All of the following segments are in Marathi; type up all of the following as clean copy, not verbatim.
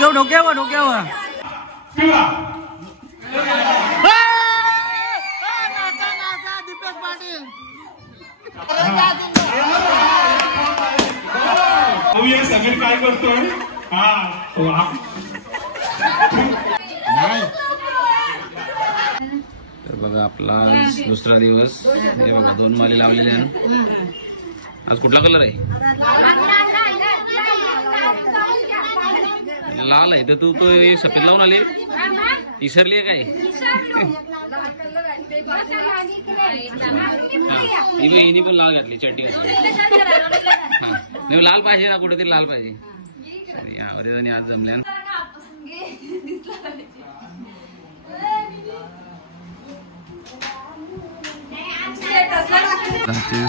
डोक्यावर डोक्यावर दीपक पाटील सगळे काय करतोय तर बघा आपला दुसरा दिवस हे बघा 2 माले लावलेले आहे. आज कुठला कलर आहे? लाल आहे. तर तू तो सफेद लावून आली इसरली आहे काय? हिने पण लाल घातली चड्डी नाही लाल पाहिजे ना कुठेतरी लाल पाहिजे. यावर आज जमल्या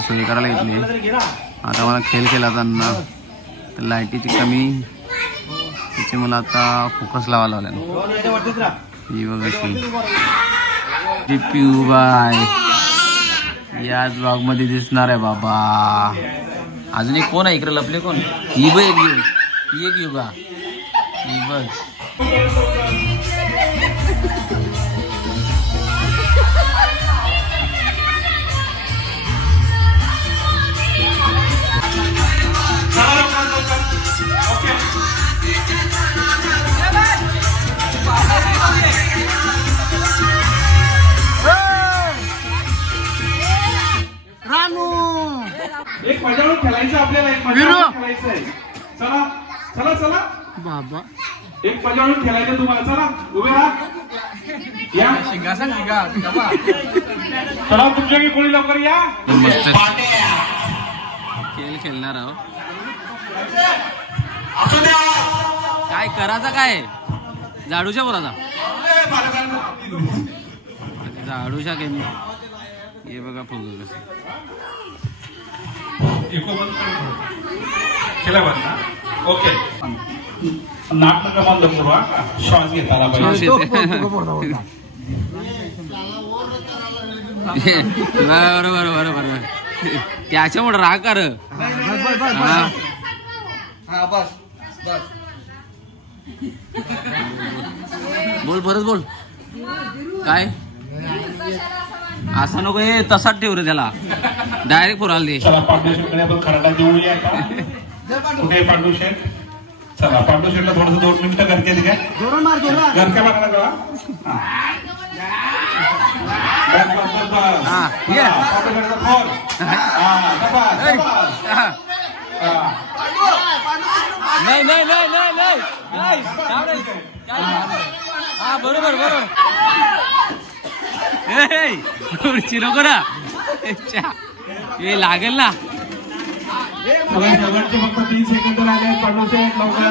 सोय करायला घेतली. आता मला खेळ केला त्यांना तर लाईटीची कमी त्याचे मला आता फोकस लावायला लागला. ही बघा पिऊ बाय याच ब्लॉग मध्ये दिसणार आहे बाबा. अजून एक कोण आहे इकडे लपले कोण? ही बघ एक येऊ का ही बघ. एक मजावून खेळायचं आपल्याला. एक मजावून खेळायचंय. चला चला चला बाबा एक मजावून खेळायचं तुम्हाला. चला उभे राहा या चला तुमच्याकडे कोणी लवकर या. खेळ खेळणार आहो. काय करायचा काय झाडूच्या बोलाचा झाडूच्या गेम हे बघा फुग कसं ओके नाक नका बंद करू. श्वास घेताना बरोबर बरोबर त्याच्यामुळे राग कर. बोल परत बोल काय असं नको हे तसाच ठेव रे त्याला डायरेक्ट पुराल दे. चला पांडुशेठकडे आपण खरडा देऊया. कुठे पांडुशेठ? चला पांडुशेठला थोडस 2 मिनिटं घरके घ्या. घरक्या मागला करा. नाही नाही नाही नाही हा बरोबर बरोबर नको ना हे लागेल ना. शेवटचे फक्त 3 सेकंद राहिले. पांडुशेठ लवकर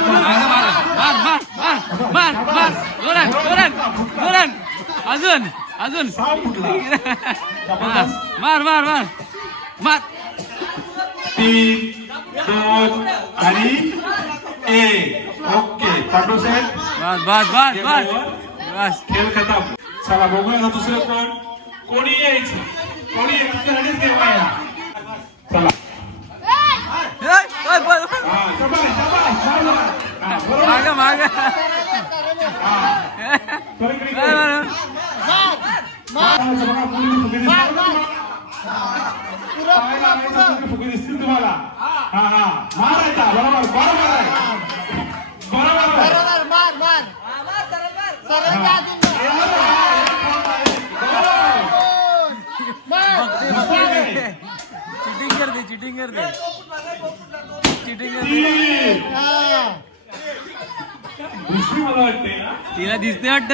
अजून अजून मार मार मार मार. 3 2 आणि 1 ओके. पांडुशेठ बस बस बस बस बस खेळ खतम. चला बघूया दुसरं कोणी यायचं. कोणी यायचं घेऊया. चला माग माग दिसतील तुम्हाला. हा हा मारायचा बरोबर बरोबर चिटिंग करते चिटिंग करते चिटिंग करते. तिला दिसते वाटत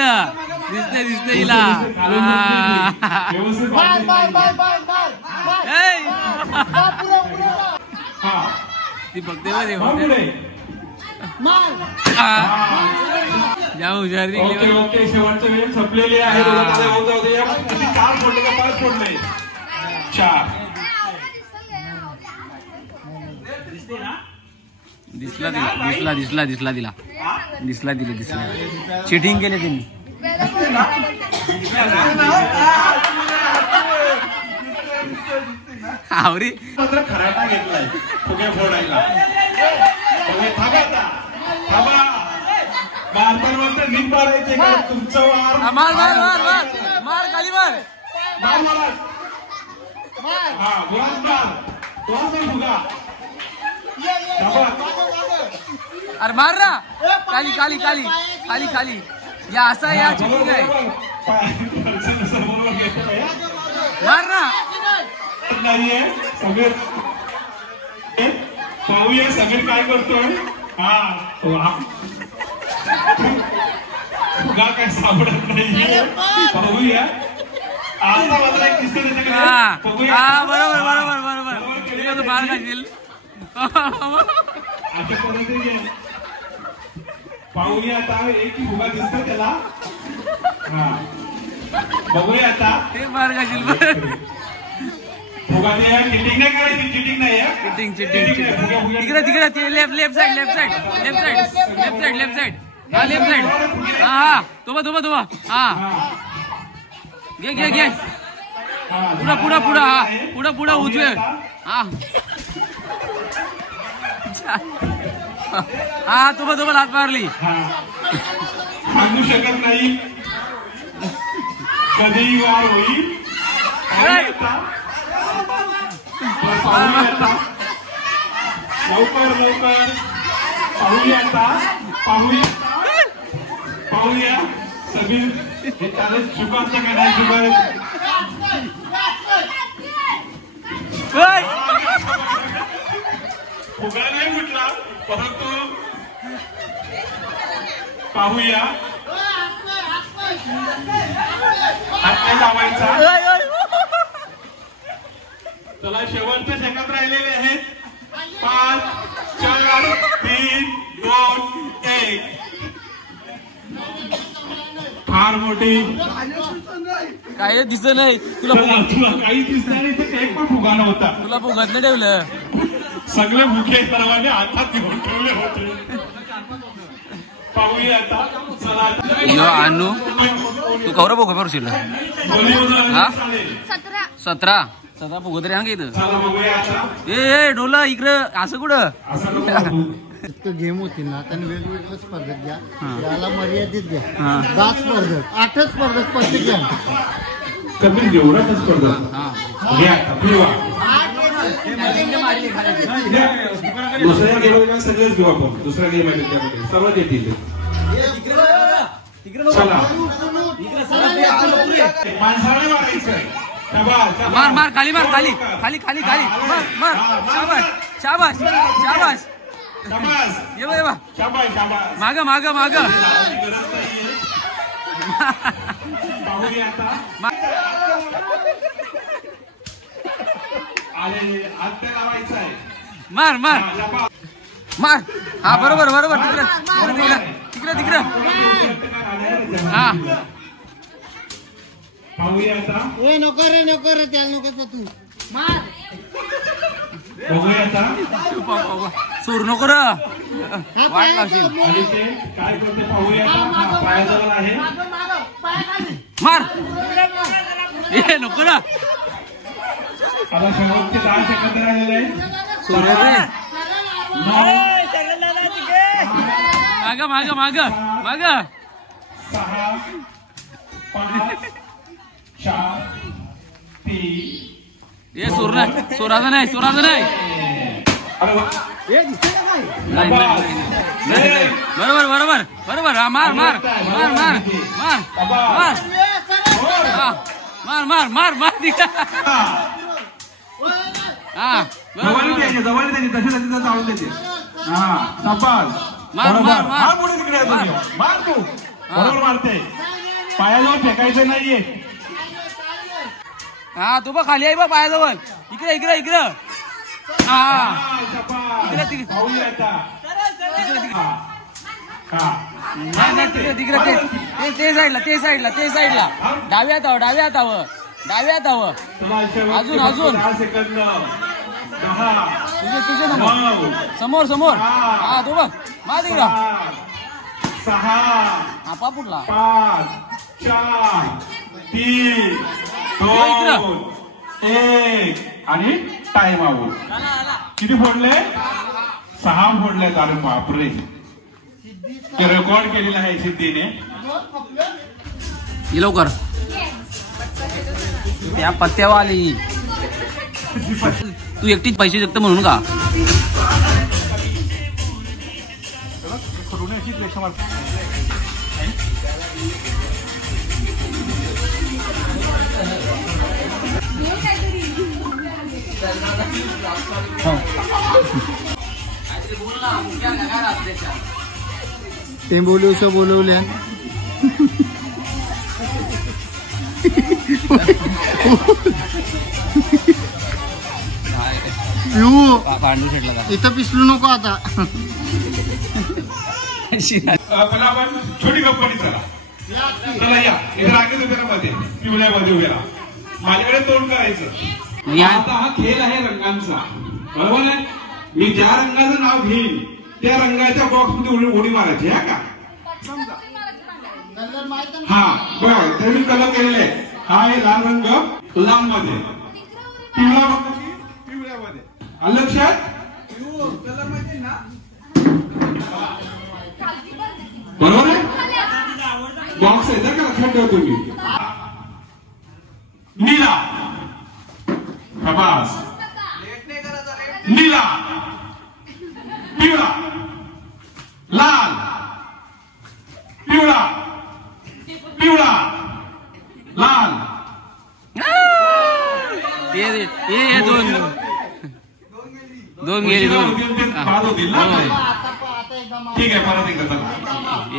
दिसते दिसते हिला. ती बघते मध्ये जाऊ हुशार निघली. शेवटचा वेळ संपलेली आहे. 4 फोडले का 5 फोडले? 4 दिसला दिला दिसला दिसला दिसला दिला दिसला दिला दिसला. चिटिंग केले त्यांनी. आवरी मात्र खराटा घेतलाय फुगे फोडायला. थांबा थांबा मारताना नीट मारायचे का तुमचं वार मार मार मार मार मार खाली मार मार मार हा बोलाच मार तोच फुगा अरे मार ना खाली खाली खाली खाली खाली या असा या चिटिंग आहे मार ना नाहीये सगळे पाहूया सगळे काय करतोय हा फुगा काय सापडत नाहीये पाहूया आता मात्र एक दिसतो त्याच्याकडे हा बरोबर बरोबर बरोबर मार खाशील अशा पद्धतीने पाहूया आता एक फुगा दिसतो त्याला हा बघूया आता ते मार खाशील फुगा द्या चिटिंग नाही करायची चिटिंग नाही चिटिंग चिटिंग तिकडे तिकडे ते left left side left side left side left side left side हा लेफ्ट साइड हा हा तुम्हा हा घे घे घे पुढं पुढं पुढं हा पुढं पुढं उजवे हा हा तुम्हा हात मारली सांगू शकत नाही कधी वार होईल लवकर लवकर पाहूया आता पाहूया सगळी हे त्याला चुकांचं का नाही चुका फुगा नाही म्हटला परंतु पाहूया हात लावायचा चला शेवटचे सेकंद राहिलेले आहेत 5 4 3 2 1 फार मोठी काय दिसत नाही तुला काही दिसत नाही तर एक पण फुगा नव्हता तुला फुगात नाही ठेवलं सगळे मुखे सर्वांनी हातात घेऊन ठेवले होते पाहूया आता चला आणू तू कवर बघ बरोबर हा 17 फुगत रे सांग इथं ए ढोला इकडं असं कुठं गेम होती ना त्यांनी वेगवेगळ्या स्पर्धेत घ्या याला मर्यादित घ्या 10 स्पर्धक 8 स्पर्धक पस्तीस घ्या कमी जेवढा स्पर्धा दुसऱ्या गेम सगळेच घेऊ आपण दुसऱ्या गेम आहे त्यामध्ये सर्वात येतील चला माणसाने मारायचंय मार मार खाली मार खाली खाली खाली खाली मार मार शाबाश शाबाश शाबाश शाबास ये बा शाबास शाबास माग माग माग पाहूया आता आले हात लावायचा आहे मार मार मार हा बरोबर बरोबर तिकडे तिकडे तिकडे हा पाहूया आता नको रे त्याला नको तू मार बघूया आता सूर नको र वाट लावशील काय करते पाहूया पायाजवळ आहे मार ए नको ना आता शेवटचे 10 सेकंद राहिलेले आहे सूर्य माग माग माग माग 6 5 4 3 ए सुराचं नाही बरोबर बरोबर बरोबर हा मार मार मार मार मार मार मार मार मार हा जवळ द्यायची तशी जाऊन देते हा तपास मार मार मार पुढे तिकडे मार तू बरोबर मारते पायाजवळ फेकायचं नाहीये हा तू बघ खाली आहे बा पायाजवळ इकडे इकडे इकडे हा तिकडे तिकडे तिकडे तिकडे ते साईडला डाव्या हातावर अजून तुझे समोर हा तू बघ मा तिकडं 6 हा पापुटला 5 4 3 2 1 आणि टाइम आउट किती फोडले 6 फोडले. अरे बापरे रेकॉर्ड केलेला आहे सिद्धीने. ये लवकर त्या पत्त्यावाली तू एकटीच पैसे जगत म्हणून का? ते बोलवशा बोलवल्या पांडू शेटला का इथं पिसलू नको आता. मला आपण छोटी कंपनी चला चला या इथे रांगेत उभ्या मध्ये पिवळ्यामध्ये उभ्या माझ्याकडे तोंड करायचं. आता हा खेळ आहे रंगांचा बरोबर आहे. मी ज्या रंगाचं नाव घेईन त्या रंगाच्या बॉक्स मध्ये उडी मारायची हा का समजा. हा बरं ते मी कलर केलेले आहे. हा आहे लाल रंग लाल मध्ये पिवळा रंग पिवळ्यामध्ये लक्षात बरोबर आहे. बॉक्स आहे का लक्षात ठेवा तुम्ही. नीला खबास नीला पिवळा लाल पिवळा पिवळा लाल. ये दोन गेली दोन. बाद होतील ना. ठीक आहे परत एकदा चला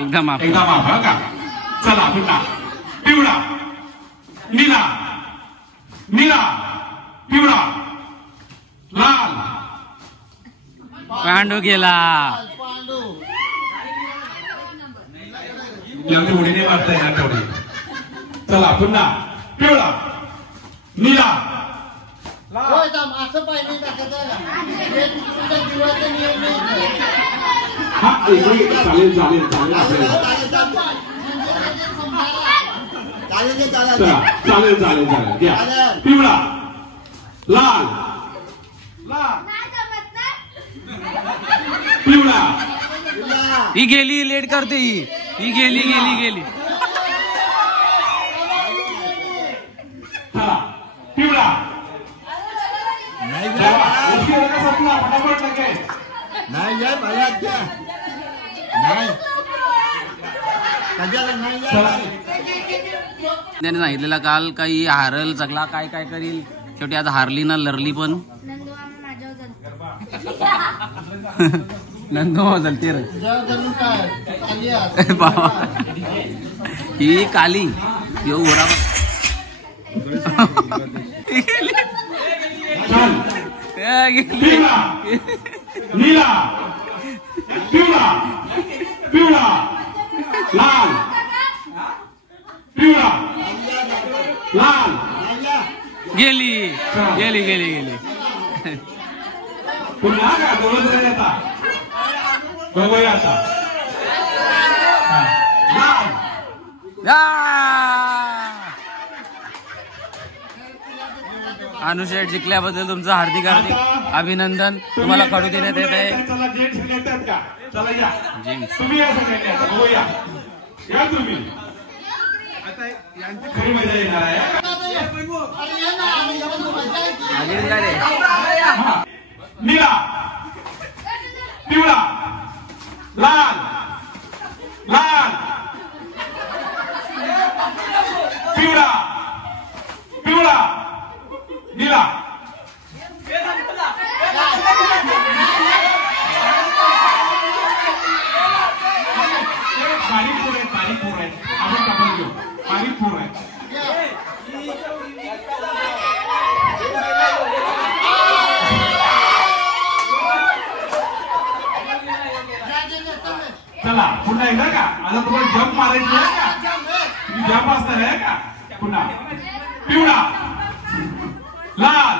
एकदा माफ हा का. चला पुन्हा पिवळा नीला नीला पिवळा लाल. पांडू गेला. उडी नाही मारता येणार तेवढी. चला पुन्हा पिवळा नीला असं पाहिजे हा चालेल चालेल चालेल चालेल चालेल घ्या. पिवळा लाल लाल पिवळा. ही गेली लेट करते ही गेली गेली गेली. चला पिवळा फटाफट लगे नाही नाही त्याने सांगितलेला काल काही हारल जगला काय काय करील. शेवटी आता हारली ना लरली पण. नंदू जलते रे बाबा. ही काली यो गोरा नीला पिवळा पिवळा लाल पिवळा लाल. गेली गेली गेली गेली. पुन्हा का दोन येता बघूया आता. अनुशेठ जिंकल्याबद्दल तुमचं हार्दिक हार्दिक अभिनंदन. तुम्हाला कडू देण्यात येत आहे. चला जेंट्स येतात का. चला या जेंट्स तुम्ही या सगळ्यांनी आता बघूया या तुम्ही. आता यांची खरी मजा येणार आहे. नीला पिवळा लाल लाल पिवळा पिवळा नीला. बारीक पोर आहे आपण टाकून घेऊ. बारीक पोर आहे. चला पुन्हा एकदा का. आता तुम्हाला जंप मारायची आहे का. तुम्ही जंप असणार आहे का. पुन्हा पिवळा लाल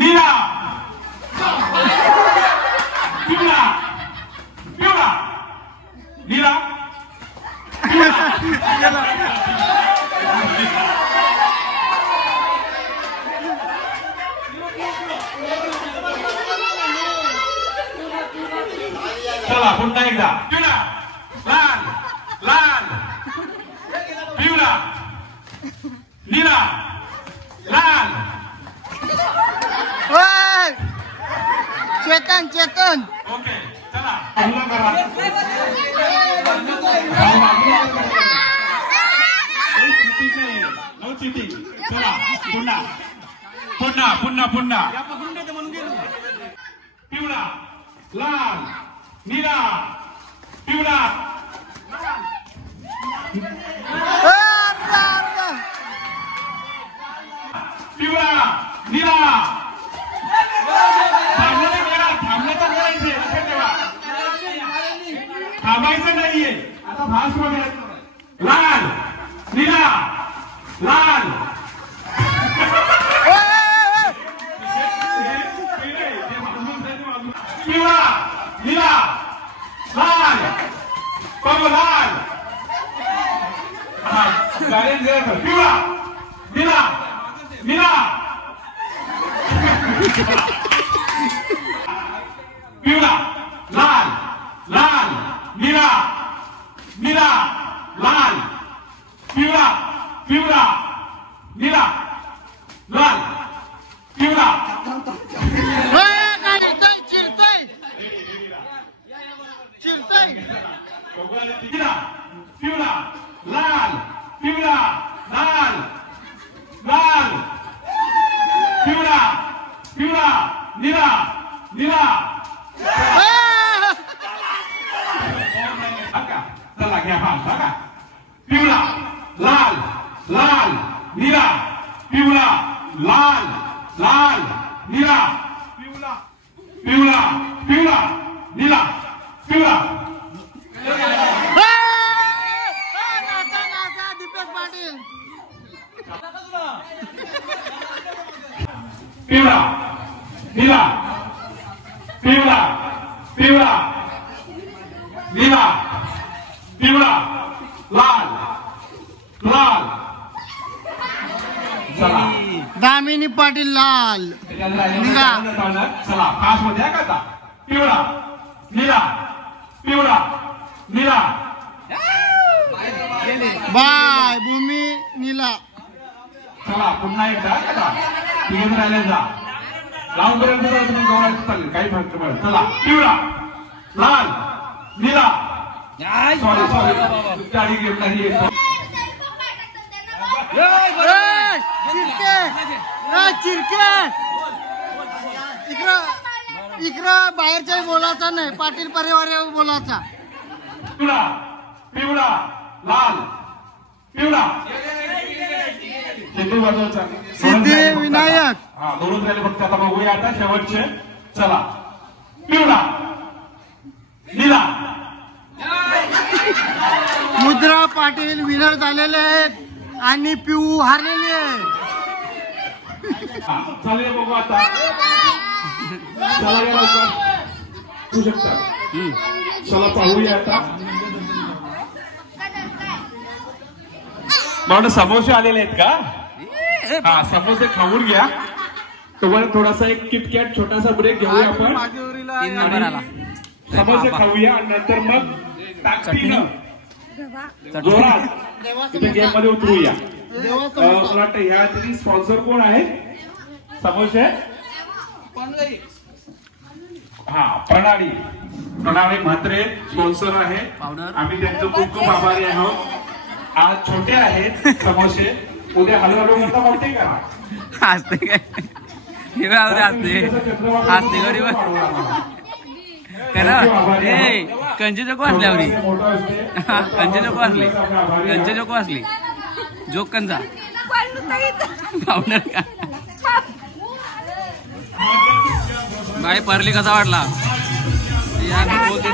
नीला पिवळा पिवळा नीला चला पुन्हा एकदा पिवळा लाल लाल पिवळा निळा लाल. चेतन चेतन ओके चला पुन्हा करा. No cheating. चला पुन्हा पुन्हा पुन्हा पुन्हा पिवळा लाल निळा पिवळा पिवळा निळा. थांबण्याचा वेळ इथे लक्षात ठेवा. थांबायचं नाहीये आता. फास्ट वगैरे लाल निळा लाल पिवळा निळा लाल पव लाल. पिवळा निळा निळा पिवळा लाल लाल निळा निळा लाल पिवळा पिवळा निळा लाल पिवळा. निळा पिवळा लाल पिवळा लाल लाल पिवळा पिवळा निळा निळा. चला घ्या बघा. पिवळा लाल लाल निळा पिवळा लाल लाल निळा पिवळा पिवळा पिवळा निळा पिवळा. पिवळा निळा पिवळा पिवळा निळा पिवळा लाल लाल. चला दामिनी पाटील लाल निळा. चला फास्ट मध्ये आहे का. पिवळा निळा पिवळा निळा बाय भूमी निळा. चला पुन्हा एकदा का तिघे राहिले जा. लावून तुम्ही गवळायचं चालेल काही फरक पडेल. चला पिवळा लाल निळा. सॉरी सॉरी गाडी घेत नाही. चिरके इकडं बाहेरच्या बोलायचा नाही. पाटील परिवार बोलायचा. पिवळा पिवळा लाल पिवळा सिद्धी वाजवायचा. सिद्धी विनायक. हा दोनच राहिले फक्त. आता बघूया आता शेवटचे. चला पिवळा निळा. मुद्रा पाटील विनर झालेले आहेत आणि पिऊ हारलेली आहे. चालेल बघू आता. चला या लवकर होऊ शकता. चला पाहूया आता. मला समोसे आलेले आहेत का. हा समोसे खाऊन घ्या. तुम्हाला थोडासा एक किटकॅट छोटासा ब्रेक घेऊया आपण. 3 नंबराला समोसे खाऊया आणि नंतर मग ताकदीनं जोरात इथे गेम मध्ये उतरूया. मला वाटतं ह्या तरी स्पॉन्सर कोण आहे समोसे. हा प्रणाली प्रणाली म्हात्रे स्पॉन्सर आहे. आम्ही त्यांचं खूप खूप आभारी आहोत. आज छोटे आहेत समोसे. उद्या हलू करता मोठे करा. असते काय असते असते गरीब कंचे जोको असल्यावरी कंचे जोको असले कंचे जोको असली जोक कंचा पाहुणार का बाई परली कसा वाटला बोलते.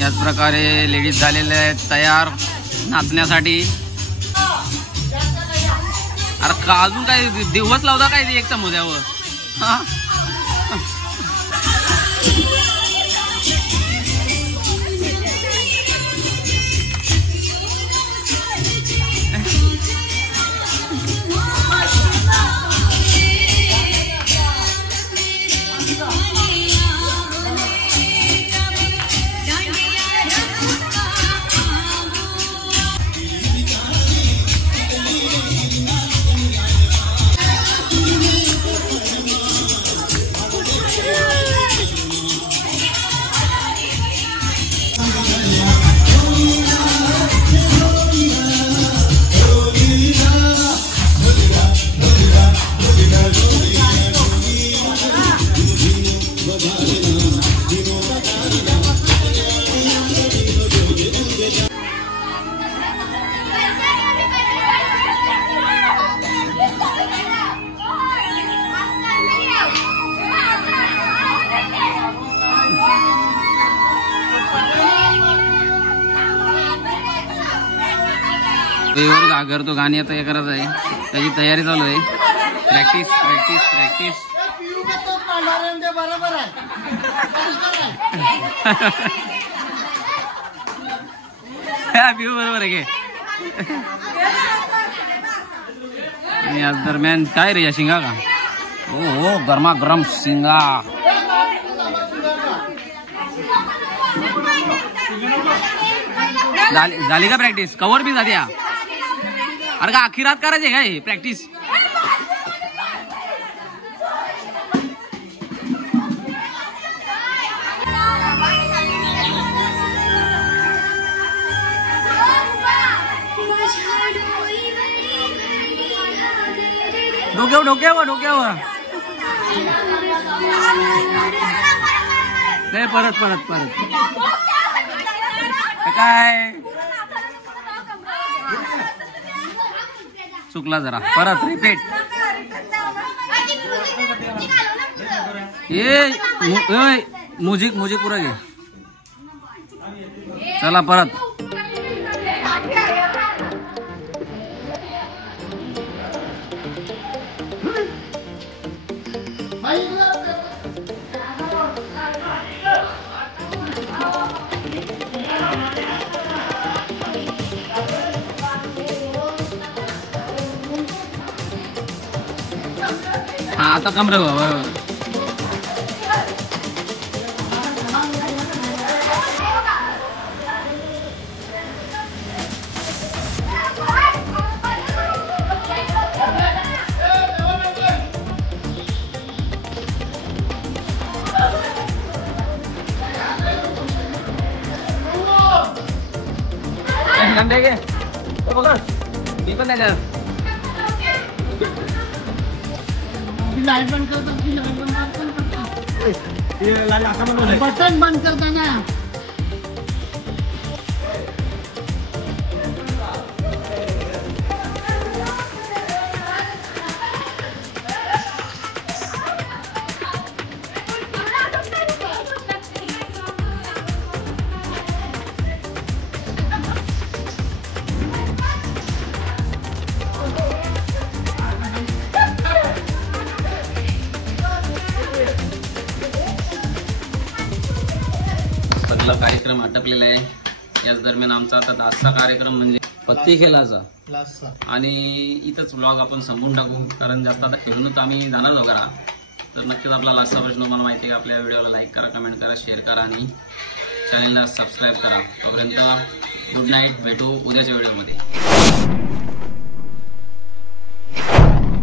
याच प्रकारे लेडीज झालेले आहेत तयार नाचण्यासाठी. अरे का अजून काय दिवस लावता काय एक समुद्यावर. हा घर तो गाणी आता हे करत आहे, त्याची तयारी चालू आहे. Practice practice practice. बरोबर आहे. बरोबर आहे की. याच दरम्यान काय रे या शिंगा का? हो गरमागरम शिंगा. झाली का प्रॅक्टिस? कवर बी झाली. अरे का अखिरात करायचे काय प्रॅक्टिस? डोक्यावर नाही. परत काय चुकला जरा. परत रिपीट. म्युझिक पुरा घे. चला परत. हा आता कमरे बरोबर. मी पण नाही. लाईट बंद करतो. बटन बंद करताना कार्यक्रम आटपलेला आहे. याच दरम्यान आमचा आता लास्टचा कार्यक्रम म्हणजे पत्ती खेळाचा. आणि इथंच व्लॉग आपण संपून टाकू, कारण जास्त आता खेळूनच आम्ही जाणार वगैरे. तर नक्कीच आपला लास्टचा प्रश्न तुम्हाला माहिती आहे का? आपल्या व्हिडिओला लाईक करा, कमेंट करा, शेअर करा आणि चॅनलला सबस्क्राईब करा. तोपर्यंत गुड नाईट. भेटू उद्याच्या व्हिडिओमध्ये.